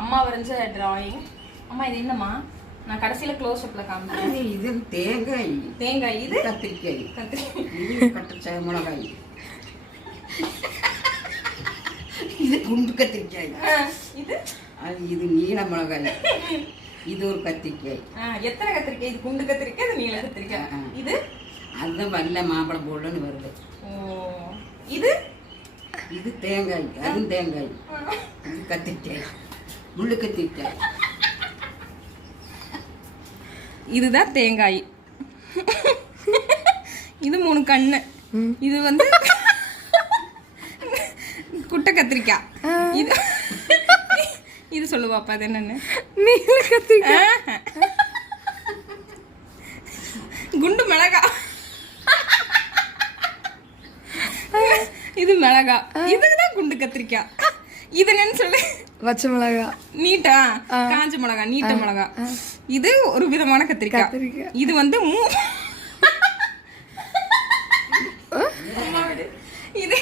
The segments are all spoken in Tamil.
அம்மா வரைஞ்ச டிராயிங். அம்மா இது என்னம்மா? நான் கடைசியில க்ளோஸ் அப்ல காமிக்கிறேன். இது தேங்காய். தேங்காய். இது கத்திரிக்காய். கத்திரிக்காய். இது கட்டச்ச மிளகாய். இது குண்டு கத்திரிக்காய். இது நீல மிளகாய். இது ஒரு கத்திரிக்காய். எத்தனை கத்திரிக்காய்? இது குண்டு கத்திரிக்காய், இது நீல கத்திரிக்காய். இது அது வெள்ளை மாம்பழம் போடன்னு வருது. இது இது தேங்காய். அதுவும் தேங்காய். இது கத்திரிக்காய், முள்ளு கத்திரிக்காய். இதுதான் தேங்காய். இது 3 கண்ணு. இது வந்து குட்டை கத்திரிக்காய். இது இது சொல்லுவாப்பா, அது என்னன்னு? நீல கத்திரிக்காய். குண்டு மிளகா. இது மிளகா. இதுக்குதான் குண்டு கத்திரிக்காய். இது என்னன்னு சொல்லு? பச்சை மிளகா. நீட்டா காஞ்ச மிளகா, நீட்ட மிளகா. இது ஒரு விதமான கத்திரிக்காய். இது வந்து இது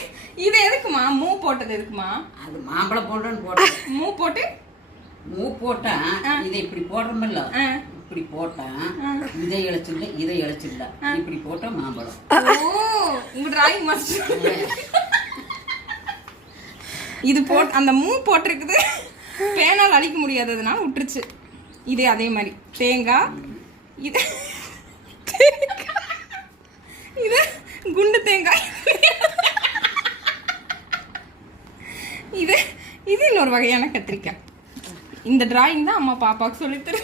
இது எதுக்குமா மூ போட்டது? எதுக்குமா? அது மாம்பழம் போடன்னு போட்ட. மூ போட்டா இதை இப்படி போடுறோம்ல, இப்படி போட்டா இதை இழைச்சில்ல, இதை இழைச்சில்ல, இப்படி போட்டா மாம்பழம். உங்க டிராயிங் மாஸ்டர் இது போட் அந்த மூ போட்டிருக்குது. பேனால் அழிக்க முடியாததுனால விட்டுருச்சு. இது அதே மாதிரி தேங்காய். இது இது குண்டு தேங்காய். இது இது இன்னொரு வகையான கத்திரிக்காய். இந்த டிராயிங் தான் அம்மா பாப்பாவுக்கு சொல்லித்தரு.